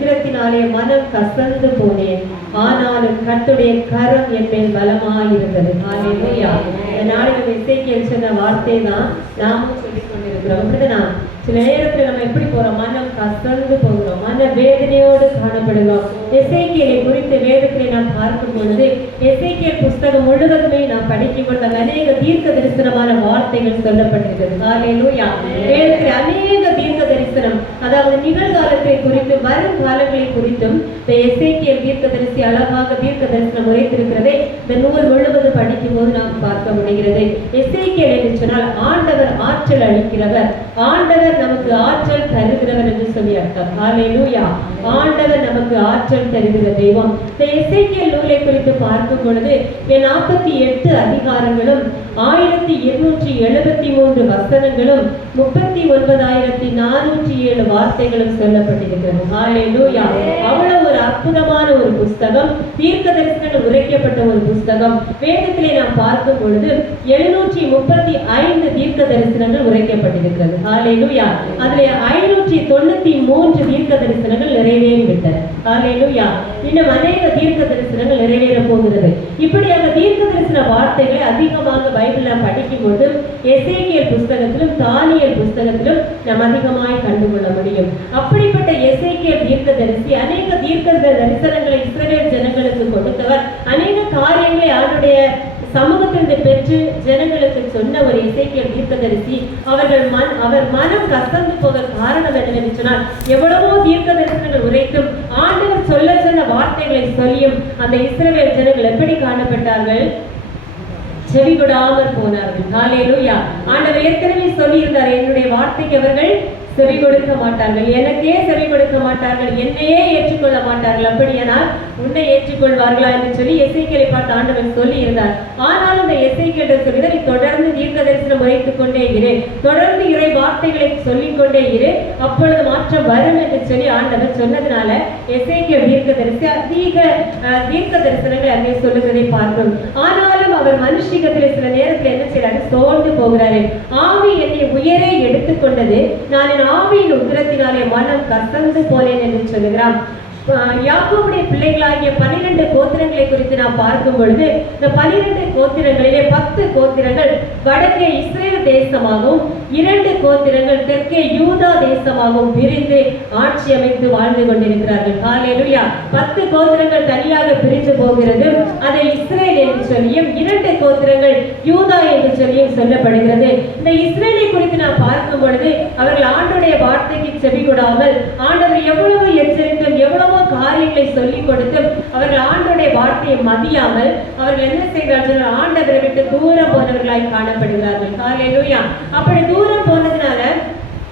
உக்கிரத்தினாலே மனம் கசந்து போனேன் ஆனாலும் கத்துடைய கரம் என் மேல் பலமாயிருந்தது. ஹalleluya. இந்த நாளில் இசைக்கியல் சொன்ன வார்த்தை தான் நாமும் சொல்லி கொண்டிருக்கிறோம். அப்படிதான் சில நேரத்துல நம்ம எப்படி போறோம்? மனம் கசந்து போகிறோம். மன வேதனையோடு காணப்படுகிறோம். எசேக்கியலை குறித்து வேதத்தை நாம் பார்க்கும் பொழுது எசேக்கியல் புஸ்தகம் முழுவதுமே நாம் படித்துக் கொண்ட அநேக தீர்க்க தரிசனமான வார்த்தைகள் சொல்லப்பட்டிருக்கிறது. வேதத்தில் அநேக தீர்க்க தரிசனம் அதாவது நிகழ்காலத்தை குறித்து வரும் காலங்களை குறித்தும் இந்த எசேக்கியல் தீர்க்க தரிசி அழகாக தீர்க்க தரிசனம் உரைத்திருக்கிறதே இந்த நூல் முழுவதும் படிக்கும் போது நாம் பார்க்க முடிகிறது. எசேக்கியல் என்று சொன்னால் ஆண்டவர் ஆற்றல் அளிக்கிறவர். ஆண்டவர் நமக்கு ஆற்றல் தருகிறவர் என்று சொல்லி அர்த்தம். ஹalleluya. ஆண்டவர் நமக்கு ஆற்றல் தருகிற தெய்வம். இந்த எசேக்கியல் நூலை குறித்து பார்க்கும் பொழுது நாற்பத்தி எட்டு அதிகாரங்களும் ஆயிரத்தி இருநூற்றி எழுபத்தி மூன்று வசனங்களும் முப்பத்தி ஒன்பதாயிரத்தி நானூற்றி ஏழு வார்த்தைகளும் சொல்லப்பட்டிருக்கிறது. அவ்வளவு ஒரு அற்புதமான ஒரு புஸ்தகம் தீர்க்க தரிசனம் உரைக்கப்பட்ட ஒரு புஸ்தகம். வேதத்திலே நாம் பார்க்கும் பொழுது எழுநூற்றி முப்பத்தி ஐந்து தீர்க்க தரிசனங்கள் உரைக்கப்பட்டிருக்கிறது. ஹalleluya. அதுல ஐநூற்றி தொண்ணூத்தி மூன்று தீர்க்க தரிசனங்கள் நிறைவேறி விட்டன ஹalleluya. இன்னும் அநேக தீர்க்க தரிசனங்கள் நிறைவேற போகிறது. இப்படியாக தீர்க்க தரிசன வார்த்தைகளை அதிகமாக பைபிள்ல படிக்கும்போது எசேக்கியல் புஸ்தகத்திலும் தானியல் புஸ்தகத்திலும் நாம் அதிகமாய் கண்டுகொள்ள முடியும். அப்படிப்பட்ட எசேக்கியல் தீர்க்க தரிசி அநேக தீர்க்க தரிசனங்களை இஸ்ரேல் ஜனங்களுக்கு கொடுத்தவர். அநேக காரியங்களை அவருடைய சமூகத்திலிருந்து பெற்று ஜனங்களுக்கு சொன்ன ஒரு இசைக்கியல் தீர்க்கதரிசி. அவர்கள் மன் அவர் மனம் கசந்து போக காரணம் என்னவென்று சொன்னால் எவ்வளவோ தீர்க்கதரிசனங்கள் உரைத்தும் ஆண்டவர் சொல்ல சொன்ன வார்த்தைகளை சொல்லியும் அந்த இஸ்ரவேல் ஜனங்கள் எப்படி காணப்பட்டார்கள்? செவி போனார்கள். போனார்கள் யா ஆண்டவர் ஏற்கனவே சொல்லியிருந்தார் என்னுடைய வார்த்தைக்கு அவர்கள் செவி கொடுக்க மாட்டார்கள். எனக்கே செவி கொடுக்க மாட்டார்கள். என்னையே ஏற்றுக்கொள்ள மாட்டார்கள். அப்படியானால் உன்னை ஏற்றுக்கொள்வார்களா என்று சொல்லி எசைக்கலை பார்த்து ஆண்டவர் சொல்லி இருந்தார் ஆனாலும் இந்த எசைக்கேட்ட சொல்லிதான் நீ தொடர்ந்து தீர்க்க தரிசனம் உரைத்துக் கொண்டே இரு. தொடர்ந்து இறை வார்த்தைகளை சொல்லிக் கொண்டே இரு. அப்பொழுது மாற்றம் வரும் என்று சொல்லி ஆண்டவர் சொன்னதுனால எசைக்கியல் தீர்க்க தரிசி அதிக தீர்க்க தரிசனங்கள் அங்கே சொல்லுகிறதை பார்க்கிறோம் ஆனாலும் அவர் மனுஷிகத்தில் சில நேரத்தில் என்ன செய்யறாரு சோர்ந்து போகிறாரு. ஆவி என்னை உயரே கொண்டது நான் என் ஆவியின் உக்கிரத்தினாலே மனம் கசந்து போனேன் என்று சொல்லுகிறான். யாக்கோவுடைய பிள்ளைகளாகிய பன்னிரண்டு கோத்திரங்களை குறித்து நாம் பார்க்கும் பொழுது இந்த பனிரெண்டு கோத்திரங்களிலே பத்து கோத்திரங்கள் வடக்கே இஸ்ரேல் தேசமாகவும் இரண்டு கோத்திரங்கள் தெற்கே யூதா தேசமாகவும் பிரிந்து ஆட்சி அமைத்து வாழ்ந்து கொண்டிருக்கிறார்கள். ஹalleluya. பத்து கோத்திரங்கள் தனியாக பிரிந்து போகிறது. அதை இஸ்ரேல் என்று சொல்லியும் இரண்டு கோத்திரங்கள் யூதா என்று சொல்லியும் சொல்லப்படுகிறது. இந்த இஸ்ரேலை குறித்து நாம் பார்க்கும் பொழுது அவர்கள் ஆண்டுடைய வார்த்தைக்கு செவி கொடாமல் ஆண்டவர் எவ்வளவு எச்சரித்தும் எவ்வளவோ காரியங்களை சொல்லிக் கொடுத்து அவர்கள் ஆண்டோடைய வார்த்தையை மதியாமல் அவர்கள் என்ன செய்கிறார்கள் ஆண்டவரை விட்டு தூரம் போனவர்களாய் காணப்படுகிறார்கள். காலையிலூயா அப்படி தூரம் போனதுனால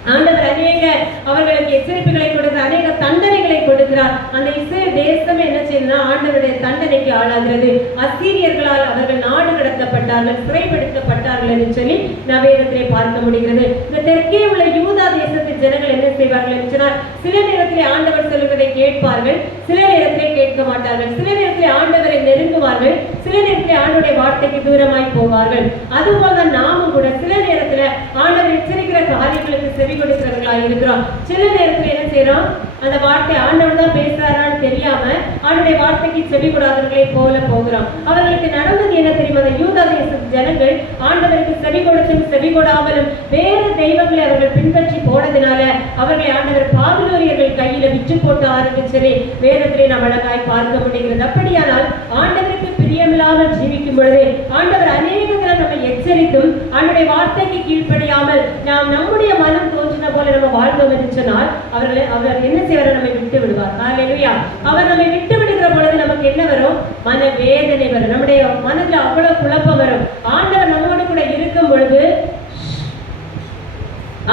ஆண்டவர் அநேக அவர்களுக்கு எச்சரிப்புகளை கொடுக்கிறார் அநேக தண்டனைகளை கொடுக்கிறார் அந்த இஸ்ரேல் தேசமே என்ன செய்யுதுன்னா ஆண்டவருடைய தண்டனைக்கு ஆளாகிறது. அசீரியர்களால் அவர்கள் நாடு கடத்தப்பட்டார்கள் சிறைப்படுத்தப்பட்டார்கள் என்று சொல்லி நவேதத்திலே பார்க்க முடிகிறது. இந்த தெற்கே உள்ள யூதா தேசத்து ஜனங்கள் என்ன செய்வார்கள் என்று சொன்னால் சில நேரத்திலே ஆண்டவர் சொல்லுவதை கேட்பார்கள் சில நேரத்திலே கேட்க மாட்டார்கள். சில நேரத்திலே ஆண்டவரை நெருங்குவார்கள் சில நேரத்தில் ஆண்டுடைய வார்த்தைக்கு தூரமாய் போவார்கள். அதுபோல நாமும் கூட சில நேரத்துல ஆண்டவர் எச்சரிக்கிற காரியங்களுக்கு செவி கொடுக்கிறவர்களாக இருக்கிறோம். சில நேரத்துல என்ன செய்யறோம் அந்த வார்த்தை ஆண்டவர் தான் பேசுறாரான்னு தெரியாம ஆண்டுடைய வார்த்தைக்கு செவி கொடாதவர்களை போல போகிறோம். அவர்களுக்கு நடந்தது என்ன தெரியுமா? அந்த யூதா தேச ஜனங்கள் ஆண்டவருக்கு செவி கொடுத்தும் செவி கொடாமலும் வேறு தெய்வங்களை அவர்கள் பின்பற்றி போனதுனால அவர்களை ஆண்டவர் பாபிலோரியர்கள் கையில விற்று போட்டு ஆரம்பிச்சதே வேதத்திலே நாம் அழகாய் பார்க்க முடிகிறது. அப்படியானால் ஆண்டவருக்கு பிரியமில்லாமல் ஜீவிக்கும் பொழுது ஆண்டவர் அநேகங்களை தடவை நம்மை எச்சரித்தும் அவருடைய வார்த்தைக்கு கீழ்ப்படியாமல் நாம் நம்முடைய மனம் தோன்றின போல நம்ம வாழ்ந்தோம் என்று சொன்னால் அவர்களை அவர் என்ன செய்வார்? நம்மை விட்டு விடுவார். அவர் நம்மை விட்டு விடுகிற பொழுது நமக்கு என்ன வரும்? மன வேதனை வரும். நம்முடைய மனதில் அவ்வளவு குழப்பம் வரும். ஆண்டவர் நம்மோடு கூட இருக்கும் பொழுது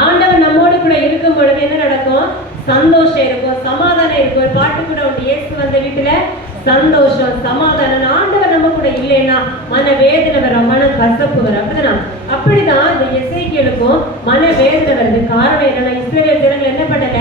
ஆண்டவர் நம்மோடு கூட இருக்கும் பொழுது என்ன நடக்கும்? சந்தோஷம் இருக்கும். சமாதானம் இருக்கும். ஒரு பாட்டு கூட உண்டு. இயேசு வந்த வீட்டுல சந்தோஷம் சமாதானம். ஆண்டவர் நம்ம கூட இல்லைன்னா மன வேதனை வர மன கசப்பு வர அப்படிதான் அப்படிதான் இந்த எசைக்கியலுக்கும் மன வேதனை வருது காரணம் என்னன்னா இஸ்ரேல் ஜனங்கள் என்ன பண்ணல?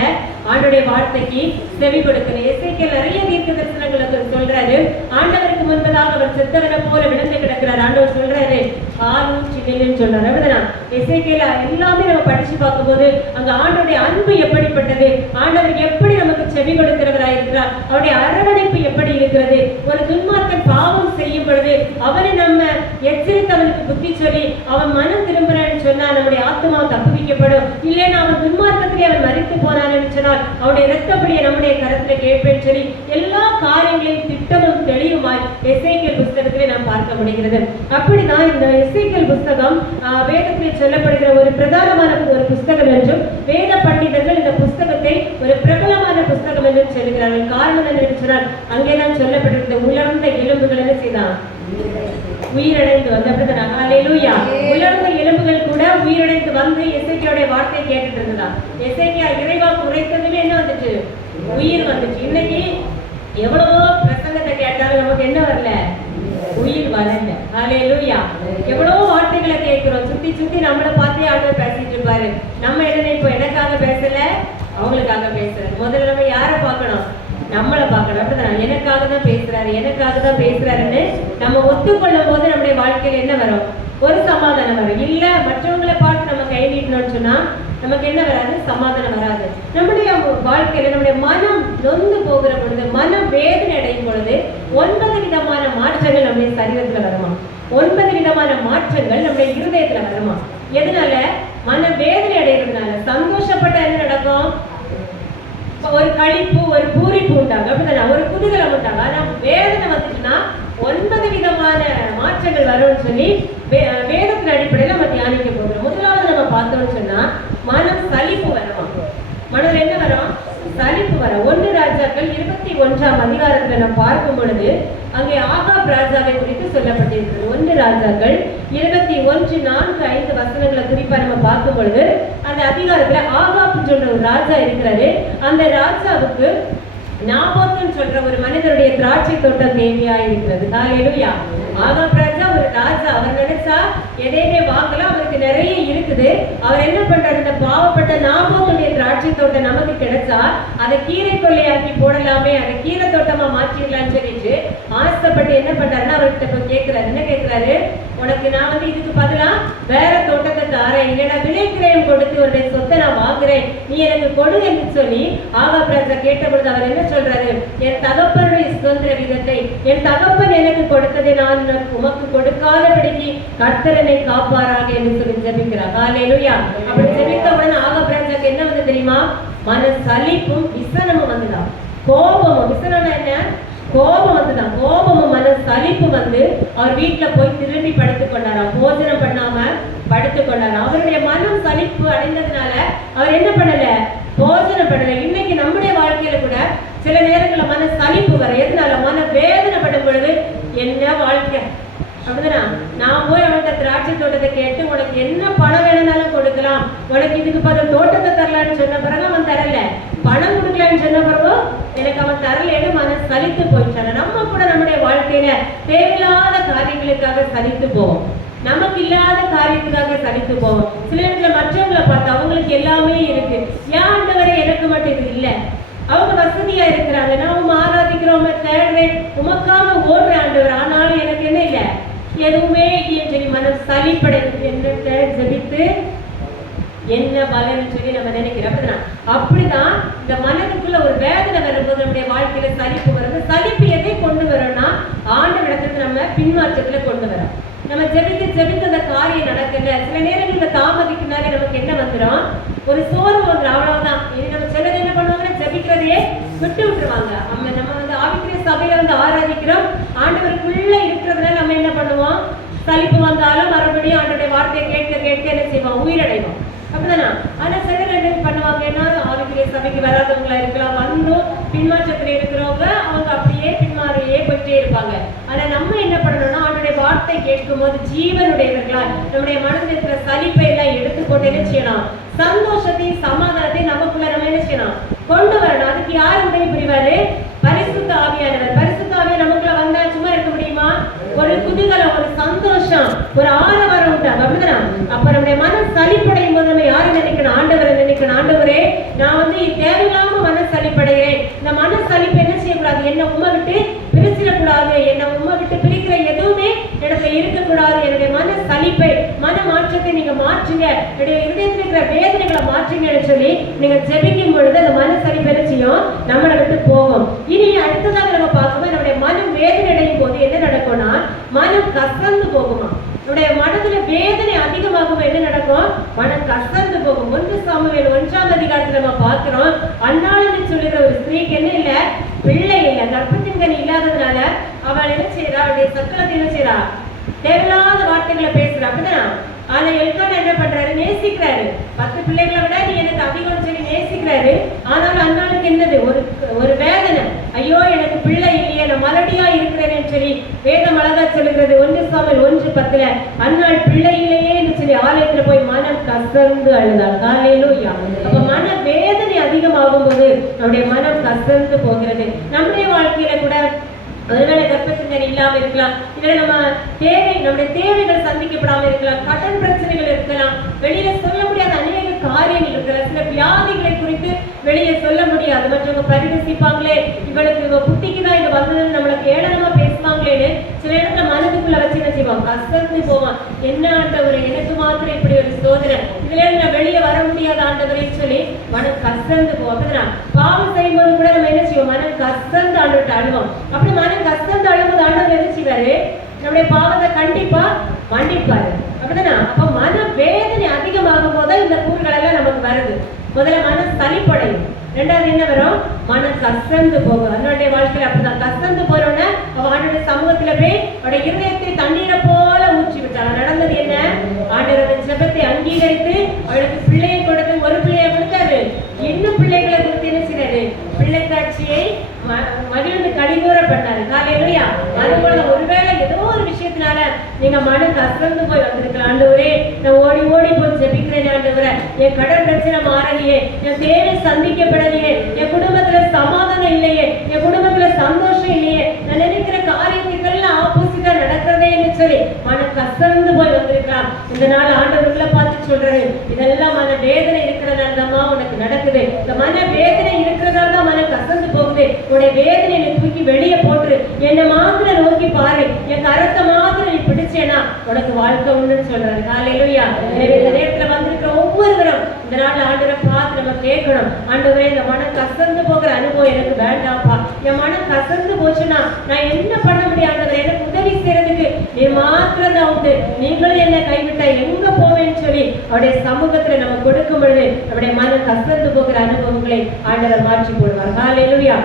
ஆண்டுடைய வார்த்தைக்கு செவி கொடுக்கல. எசைக்கேல் நிறைய தீர்க்க தரிசனங்களை சொல்றாரு. ஆண்டவருக்கு முன்பதாக அவர் செத்தவனை போல விழுந்து கிடக்கிறார். ஆண்டவர் சொல்றாரு காலும் சின்னிலும் சொல்றாரு. அப்படிதான் எசைக்கேல எல்லாமே நம்ம படிச்சு பார்க்கும்போது அங்க ஆண்டவருடைய அன்பு எப்படிப்பட்டது? ஆண்டவர் எப்படி நமக்கு செவி கொடுக்கிறவரா இருக்கிறார்? அவருடைய அரவணைப்பு எப்படி இருக்கிறது? ஒரு துன்மார்க்கன் பாவம் செய்யும் பொழுது அவரை நம்ம எச்சரித்து அவனுக்கு புத்தி சொல்லி அவன் மனம் திரும்புறேன்னு சொன்னால் நம்முடைய ஆத்மா தப்புவிக்கப்படும். இல்லைன்னா அவன் துன்மார்க்கத்திலே அவன் மறித்து போனான்னு சொன்னால் அவனுடைய ரத்தப்படியை நம்முடைய கரத்தில் கேட்பேன்னு சொல்லி எல்லா காரியங்களையும் திட்டமும் தெளிவுமாய் எஸ்ஐக்கியல் புஸ்தகத்திலே நாம் பார்க்க முடிகிறது. அப்படிதான் இந்த எஸ்ஐக்கியல் புஸ்தகம் ஆஹ், சொல்லப்படுகிற ஒரு பிரதானமான ஒரு புஸ்தகம் என்றும் வேத பண்டிதர்கள் இந்த புஸ்தகத்தை ஒரு பிரபலமான புஸ்தகம் என்றும் சொல்லுகிறார்கள் காரணம் என்று சொன்னால் அங்கேதான் சொல்லப்பட்டிருந்த உலர்ந்த எலும்புகள் என்ன செய்தான் உயிரடைந்து வந்து அப்படிதான் உலர்ந்த எலும்புகள் கூட உயிரடைந்து வந்து எசைக்கியோடைய வார்த்தையை கேட்டுட்டு இருந்தான் எசைக்கியா இறைவா குறைத்ததுமே என்ன வந்துச்சு? உயிர் வந்துச்சு. இன்னைக்கு எவ்வளவோ பிரசங்கத்தை கேட்டாலும் நமக்கு என்ன வரல? உயிர் வரல. ஹalleluya. எவ்வளவோ வார்த்தைகளை கேட்கிறோம். சுத்தி சுத்தி நம்மளை பார்த்தே ஆண்டவர் பேசிட்டு இருப்பாரு. நம்ம என்ன இப்போ எனக்காக பேசல அவங்களுக்காக பேசுறேன் முதல்ல நம்ம யாரை பார்க்கணும்? நம்மளை பார்க்கணும். அப்படிதான் எனக்காக தான் பேசுறாரு எனக்காக தான் பேசுறாருன்னு நம்ம ஒத்துக்கொள்ளும் போது நம்முடைய வாழ்க்கையில என்ன வரும்? ஒரு சமாதானம் வரும். இல்ல மற்றவங்களை பார்த்து நம்ம கை நீட்டணும்னு சொன்னா நமக்கு என்ன வராது? சமாதானம் வராது. நம்முடைய வாழ்க்கையில நம்முடைய மனம் நொந்து போகிற பொழுது மனம் வேதனை அடையும் பொழுது ஒன்பது விதமான மாற்றங்கள் நம்முடைய சரீரத்துல வருமா? ஒன்பது விதமான மாற்றங்கள் நம்முடைய இருதயத்துல வருமா? எதனால? மன வேதனை அடைகிறதுனால சந்தோஷப்பட்ட என்ன நடக்கும்? ஒரு கழிப்பு ஒரு பூரிப்பு உண்டாங்க அப்படிதானே ஒரு குதூகலம் உண்டாகும். ஆனா வேதனை வந்துச்சுன்னா ஒன்பது விதமான மாற்றங்கள் வரும்னு சொல்லி வேதத்தின் அடிப்படையில் நம்ம தியானிக்க போகிறோம். முதலாவது நம்ம பார்த்தோம்னு சொன்னா மனம் சலிப்பு வருமா? மனதில் என்ன வரும்? சலிப்பு வர ஒன்று ராஜாக்கள் இருபத்தி ஒன்றாம் அதிகாரத்துல நம்ம பார்க்கும் பொழுது அங்கே ஆகாப் ராஜாவை குறித்து சொல்லப்பட்டிருக்கிறது. ஒன்று ராஜாக்கள் இருபத்தி ஒன்று நான்கு ஐந்து வசனங்களை குறிப்பா நம்ம பார்க்கும் பொழுது அந்த அதிகாரத்துல ஆகாப்னு சொல்ற ஒரு ராஜா இருக்கிறாரு. அந்த ராஜாவுக்கு நாபோத்துன்னு சொல்ற ஒரு மனிதருடைய திராட்சை தோட்டம் தேவையா இருக்கிறது. ஹalleluya. ஆகாப் ராஜா ஒரு ராஜா. அவர் நினைச்சா எதையுமே வாங்கலாம் அவருக்கு நிறைய இருக்குது. அவர் என்ன பண்றாரு? இந்த பாவப்பட்ட நாபோத்துடைய திராட்சை தோட்டம் நமக்கு கிடைச்சா அதை கீரை கொள்ளையாக்கி போடலாமே அதை கீரை தோட்டமா மாற்றிடலாம்னு சொல்லிட்டு ஆசைப்பட்டு என்ன பண்றாருன்னா அவர்கிட்ட போய் கேட்கிறாரு என்ன கேட்கிறாரு உனக்கு நான் வந்து இதுக்கு பதிலா வேற தோட்டத்தை தாரேன். இல்லைன்னா விலைக்கிரயம் கொடுத்து உன்னுடைய சொத்தை நான் வாங்குறேன். நீ எனக்கு கொடு என்று சொல்லி ஆகாப் ராஜா கேட்ட பொழுது அவர் என்ன சொல்றாரு? என் தகப்பனுடைய சுதந்திர விதத்தை என் தகப்பன் எனக்கு கொடுத்ததை நான் உமக்கு கொடுக்காதபடிக்கு கர்த்தரனை காப்பாராக என்று சொல்லி ஜபிக்கிறார். ஹalleluya அப்படி ஜெபித்த உடனே ஆகாப் என்ன வந்து தெரியுமா? மன சலிப்பும் விசனமும் வந்துதான் கோபமும் விசனம் என்ன? கோபம் வந்துதான் கோபமும் மன சலிப்பு வந்து அவர் வீட்டுல போய் திரும்பி படுத்துக் கொண்டாராம். போஜனம் பண்ணாம படுத்துக் கொண்டாராம். அவருடைய மனம் சலிப்பு அடைந்ததுனால அவர் என்ன பண்ணல? போஜனம் பண்ணல. இன்னைக்கு நம்முடைய வாழ்க்கையில கூட சில நேரங்களில் மன சலிப்பு வர எதனால? மன வேதனைப்படும் பொழுது என்ன வாழ்க்கை? அப்படிதானா? நான் போய் அவன்கிட்ட திராட்சை தோட்டத்தை கேட்டு உனக்கு என்ன பணம் வேணும்னாலும் கொடுக்கலாம். உனக்கு இதுக்கு பதில் தோட்டத்தை தரலான்னு சொன்ன பிறகு அவன் தரல. பணம் கொடுக்கலான்னு சொன்ன பிறகு எனக்கு அவன் தரலன்னு மன சலித்து போயிட்டான நம்ம கூட நம்முடைய வாழ்க்கையில தேவையில்லாத காரியங்களுக்காக சலித்து போவோம். நமக்கு இல்லாத காரியத்துக்காக சலித்து போவோம். சில இடத்துல மற்றவங்களை பார்த்து அவங்களுக்கு எல்லாமே இருக்கு. ஏன் ஆண்டவரே எனக்கு மட்டும் இது இல்லை? அவங்க வசதியா இருக்கிறாங்க. நான் உங்க ஆராதிக்கிறோம் தேடுறேன். உமக்காக ஓடுறேன் ஆண்டவர். ஆனாலும் எனக்கு என்ன இல்லை? எதுவுமே இல்லைன்னு சொல்லி மனம் சலிப்படைந்து என்னத்தை ஜெபித்து என்ன பலன்னு சொல்லி நம்ம நினைக்கிறோம். அப்படிதான். அப்படிதான் இந்த மனதுக்குள்ள ஒரு வேதனை வரும்போது நம்முடைய வாழ்க்கையில சலிப்பு வருது சலிப்பு எதை கொண்டு வரோம்னா ஆண்டு ஆண்டவரிடத்துக்கு நம்ம பின்மாற்றத்துல கொண்டு வரோம். நம்ம ஜெபித்து ஜெபித்து அந்த காரியம் நடக்கல. சில நேரங்கள்ல தாமதிக்குனாலே நமக்கு என்ன வந்துடும் ஒரு சோர்வு வந்துடும் அவ்வளவுதான். இது நம்ம சிலர் என்ன பண்ணுவாங்கன்னா ஜெபிக்கிறதையே விட்டு விட்டுருவாங்க. நம்ம நம்ம வந்து ஆவிக்கிற சபையில வந்து ஆராதிக்கிறோம். ஆண்டவருக்குள்ள இருக்கிறதுனால நம்ம என்ன பண்ணுவோம்? சலிப்பு வந்தாலும் மறுபடியும் ஆண்டோடைய வார்த்தையை கேட்க கேட்க என்ன செய்வோம்? உயிரடைவோம். அப்படிதானா? ஆனா சிலர் என்ன பண்ணுவாங்கன்னா ஆவிக்குரிய சபைக்கு வராதவங்களா இருக்கலாம். வந்தும் பின்மாற்றத்துல இருக்கிறவங்க அவங்க அப்படியே பின்மாறியே போயிட்டே இருப்பாங்க. ஆனா நம்ம என்ன பண்ணணும்னா அவனுடைய வார்த்தை கேட்கும் போது ஜீவனுடையவர்களா நம்முடைய மனதில் இருக்கிற சலிப்பை எல்லாம் எடுத்துக்கொண்டு என்ன செய்யலாம் சந்தோஷத்தையும் சமாதானத்தையும் நமக்குள்ள நம்ம என்ன செய்யணும்? கொண்டு வரணும். அதுக்கு யார் உதவி புரிவாரு? பரிசுத்த ஆவியானவர். ஒரு ஆரவாரம் உண்டாகும் அப்படிதானா? அப்ப நம்முடைய மனம் சளிப்படையும் போது நம்ம யாரை நினைக்கணும்? ஆண்டவரை நினைக்கணும். ஆண்டவரே நான் வந்து தேவையில்லாம மன சளிப்படைகிறேன் இந்த மன சளிப்பு என்ன செய்யக்கூடாது? என்ன உண்மை விட்டு பிரிச்சிடக்கூடாது. என்ன உண்மை விட்டு பிரிக்கிற எதுவுமே இடத்துல இருக்கக்கூடாது. என்னுடைய மன சளிப்பை மன மாற்றத்தை நீங்க மாற்றுங்க. என்னுடைய இருதயத்தில் இருக்கிற வேதனைகளை மாற்றுங்கன்னு சொல்லி நீங்க ஜெபிக்கும் பொழுது அந்த மன சளிப்பு என்ன செய்யும்? நம்மளை விட்டு போகும். இனி அடுத்ததாக நம்ம பார்க்கும்போது நம்முடைய மனம் வேதனை அடையும் போது என்ன நடக்கும்னா மனம் கசந்து போகுமா நம்முடைய மனதுல வேதனை அதிகமாகும் என்ன நடக்கும்? மன கசந்து போகும். ஒன்று சாமுவேல் ஒன்றாம் அதிகாரத்துல நம்ம பார்க்கிறோம். அன்னாளன்னு சொல்லுகிற ஒரு ஸ்திரீக்கு என்ன இல்ல? பிள்ளை இல்ல. கர்ப்பத்தின் இல்லாததுனால அவள் என்ன செய்யறா அவளுடைய சக்கரத்தை என்ன செய்யறா தேவையில்லாத வார்த்தைகளை பேசுறா. அப்படிதான்? ஆனா எல்கான என்ன பண்றாரு? நேசிக்கிறாரு. பத்து பிள்ளைகளை விட நீ எனக்கு அதிகம் சொல்லி நேசிக்கிறாரு. ஆனாலும் அண்ணாளுக்கு என்னது? ஒரு ஒரு வேதனை. ஐயோ எனக்கு பிள்ளை இல்லையே. நான் மலடியா இருக்கிறேன்னு சொல்லி வேதம் அழகா சொல்லுகிறது. ஒன்று சாமல் ஒன்று பத்துல அன்னாள் பிள்ளையிலேயே என்று சொல்லி ஆலயத்துல போய் மனம் கசந்து அழுதாள் காலையிலும் அப்ப மன வேதனை அதிகமாகும் போது நம்முடைய மனம் கசந்து போகிறது. நம்முடைய வாழ்க்கையில கூட ஒருவேளை கர்ப்பசிந்தனை இல்லாம இருக்கலாம். இல்ல நம்ம தேவை நம்முடைய தேவைகள் சந்திக்கப்படாம இருக்கலாம். கடன் பிரச்சனைகள் இருக்கலாம். வெளியில சொல்ல முடியாத அநேக காரியங்கள் இருக்கிற சில வியாதிகளை குறித்து வெளியே சொல்ல முடியாது. மற்றவங்க பரிதசிப்பாங்களே இவளுக்கு இவ குட்டிக்கு தான் இது வந்ததுன்னு நம்மளுக்கு ஏளனமா பேசுவாங்களேன்னு சில இடத்துல மனதுக்குள்ள வச்சு என்ன செய்வான்? கசந்து போவான். என்ன ஆண்டவர் எனக்கு மாத்திரம் இப்படி ஒரு சோதனை. இதுல இருந்து நான் வெளியே வர முடியாத ஆண்டவரேன்னு சொல்லி மனம் கசந்து போவோம் அப்படின்னா பாவம் செய்யும்போது கூட நம்ம என்ன செய்வோம்? மனம் கசந்து ஆண்டவர்கிட்ட அழுவோம். அப்படி மனம் கசந்து அழும்போது ஆண்டவர் என்ன செய்வாரு? நம்முடைய பாவத்தை கண்டிப்பா மன்னிப்பாரு அப்படிதானே? அப்ப மன வேதனை அதிகமாகும் போது இந்த கூறுகள் எல்லாம் நமக்கு வருது. முதல்ல மன சலிப்படையும் ரெண்டாவது என்ன வரும்? மனம் கசந்து போகும். அதனுடைய வாழ்க்கையில அப்படிதான். கசந்து போறோம்னா அவ சமூகத்துல போய் அவருடைய இருதயத்தை தண்ணீரை போல ஊற்றி விட்டாள் நடந்தது என்ன ஆண்டவருடைய ஜெபத்தை அங்கீகரித்து அவளுக்கு பிள்ளையை கொடுத்து ஒரு பிள்ளையை கொடுத்தாரு இன்னும் பிள்ளைகளை கொடுத்து என்ன செய்றாரு பிள்ளை காட்சியை ம- மகிழ்ந்து கடிகூற பண்ணாரு காலையிலயா அதுபோல ஒருவேளை ஏதோ ஒரு விஷயத்தினால நீங்க மனம் கசந்து போய் வந்திருக்கலாம் ஆண்டவரே நான் ஓடி ஓடி போய் ஜெபிக்கிறேன் ஆண்டவரே என் கடன் பிரச்சனை மாறலையே என் தேவை சந்திக்கப்படலையே என் குடும்பத்துல சமாதானம் இல்லையே. என் குடும்பத்துல சந்தோஷம் இல்லையே. நான் நினைக்கிற காரியத்துக்கெல்லாம் ஆப்போசிட்டா நடக்கிறதே சொல்லி மன கசந்து போய் வந்திருக்கலாம் இந்த நாள் ஆண்டவர்களை பார்த்து சொல்றாரு. இதெல்லாம் மன வேதனை இருக்கிறதால தான் உனக்கு நடக்குது. இந்த மன வேதனை இருக்கிறதால தான் மனம் கசந்து போகுது. உன்னை வேதனை தூக்கி வெளியே போட்டு என்னை மாத்திர நோக்கி பாரு. என் கரத்தை உனக்கு வாழ்க்கை உண்டுன்னு சொல்றாரு. காலையிலயா எனவே இந்த நேரத்துல வந்திருக்கிற ஒவ்வொருவரும் இந்த நாள் ஆண்டரை பார்த்து நம்ம கேட்கணும். ஆண்டவரே இந்த மனம் கசந்து போகிற அனுபவம் எனக்கு வேண்டாம்ப்பா. என் மனம் கசந்து போச்சுன்னா நான் என்ன பண்ண முடியும்? எனக்கு உதவி செய்யறதுக்கு நீ மாத்திரம் தான் உண்டு. நீங்களும் என்ன கைவிட்டா எங்க போவேன்னு சொல்லி அவருடைய சமூகத்துல நம்ம கொடுக்கும் பொழுது நம்முடைய மனம் கசந்து போகிற அனுபவங்களை ஆண்டவர் மாற்றி போடுவார். காலையிலுயா